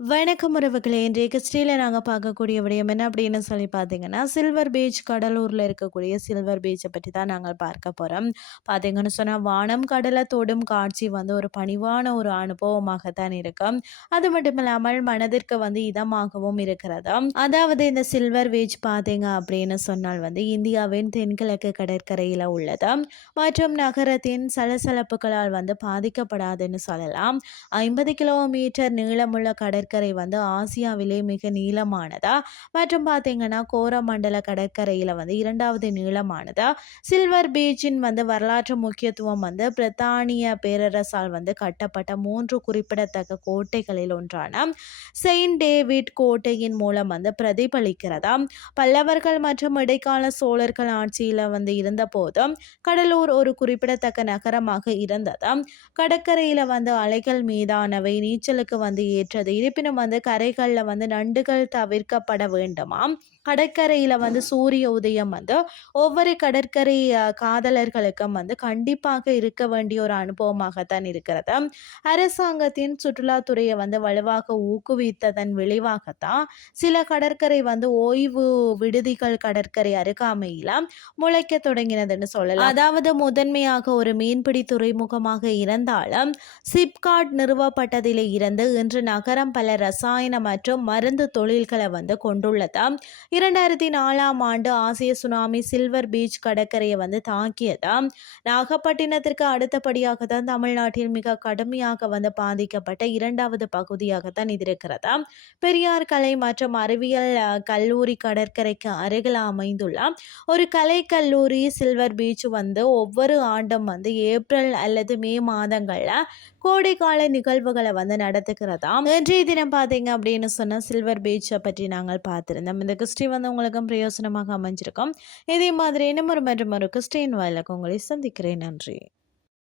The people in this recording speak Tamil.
வணக்கம் உறவுகளே. இன்றைக்கு கிறிஸ்டியில் நாங்கள் பார்க்கக்கூடிய விடயம் என்ன அப்படின்னு சொல்லி பார்த்தீங்கன்னா சில்வர் பீச் கடலூரில் இருக்கக்கூடிய சில்வர் பீச்சை பற்றி தான் நாங்கள் பார்க்க போகிறோம் பார்த்தீங்கன்னு சொன்னால் வானம் கடலை தொடும் காட்சி வந்து ஒரு பணிவான ஒரு அனுபவமாகத்தான் இருக்கும். அது மட்டும் இல்லாமல் மனதிற்கு வந்து இதமாகவும் இருக்கிறது. அதாவது இந்த சில்வர் பீச் பார்த்தீங்க அப்படின்னு சொன்னால் வந்து இந்தியாவின் தென்கிழக்கு கடற்கரையில் உள்ளது. மற்றும் நகரத்தின் சலசலப்புகளால் வந்து பாதிக்கப்படாதுன்னு சொல்லலாம். ஐம்பது கிலோமீட்டர் நீளமுள்ள கடற் கடற்கரை வந்து ஆசியாவிலே மிக நீளமானதா? மற்றும் பார்த்தீங்கன்னா கோரமண்டல கடற்கரையில் வந்து இரண்டாவது நீளமானதா? சில்வர் பீச்சின் வந்து வரலாற்று முக்கியத்துவம் வந்து பிரித்தானிய பேரரசால் வந்து கட்டப்பட்ட மூன்று குறிப்பிடத்தக்க கோட்டைகளில் ஒன்றான செயின்ட் டேவிட் கோட்டையின் மூலம் வந்து பிரதிபலிக்கிறதா? பல்லவர்கள் மற்றும் இடைக்கால சோழர்கள் ஆட்சியில் வந்து இருந்த போதும் கடலூர் ஒரு குறிப்பிடத்தக்க நகரமாக இருந்ததாம் கடற்கரையில் வந்து அலைகள் மீதானவை நீச்சலுக்கு வந்து ஏற்றது இருப்பினும் வந்து கரைகளில் வந்து நண்டுகள் தவிர்க்கப்பட வேண்டுமாம் கடற்கரையில் வந்து சூரிய உதயம் வந்து ஒவ்வொரு கடற்கரை காதலர்களுக்கும் வந்து கண்டிப்பாக இருக்க வேண்டிய ஒரு அனுபவமாகத்தான் இருக்கிறது. அரசாங்கத்தின் சுற்றுலாத்துறையை வந்து வலுவாக ஊக்குவித்ததன் விளைவாகத்தான் சில கடற்கரை வந்து ஓய்வு விடுதிகள் கடற்கரை அருகாமையில் முளைக்க தொடங்கினதுன்னு சொல்லலாம். அதாவது முதன்மையாக ஒரு மீன்பிடி துறைமுகமாக இருந்தாலும் சிப்காட் நிறுவப்பட்டதிலே இருந்து இன்று நகரம் பல ரசாயன மற்றும் மருந்து தொழில்களை வந்து கொண்டுள்ளதா? இரண்டாயிரத்தி நாலாம் ஆண்டு ஆசிய சுனாமி சில்வர் பீச் கடற்கரையை வந்து தாக்கியதா? நாகப்பட்டினத்திற்கு அடுத்தபடியாக தான் தமிழ்நாட்டில் மிக கடுமையாக வந்து பாதிக்கப்பட்ட இரண்டாவது பகுதியாகத்தான் இது இருக்கிறதா? பெரியார் கலை மற்றும் அறிவியல் கல்லூரி கடற்கரைக்கு அருகில் அமைந்துள்ள ஒரு கலை கல்லூரி சில்வர் பீச் வந்து ஒவ்வொரு ஆண்டும் வந்து ஏப்ரல் அல்லது மே மாதங்களில் கோடைக்கால நிகழ்வுகளை வந்து நடத்துகிறதா? இன்றைய தினம் பார்த்தீங்க அப்படின்னு சொன்னால் சில்வர் பீச்சை பற்றி நாங்கள் பார்த்துருந்தோம். இந்த கிறிஸ்டி வந்து உங்களுக்கும் பிரயோசனமாக அமைஞ்சிருக்கோம். இதே மாதிரி இன்னும் ஒரு மற்றும் ஒரு கிறிஸ்டின் வாயிலுக்கு உங்களை சந்திக்கிறேன். நன்றி.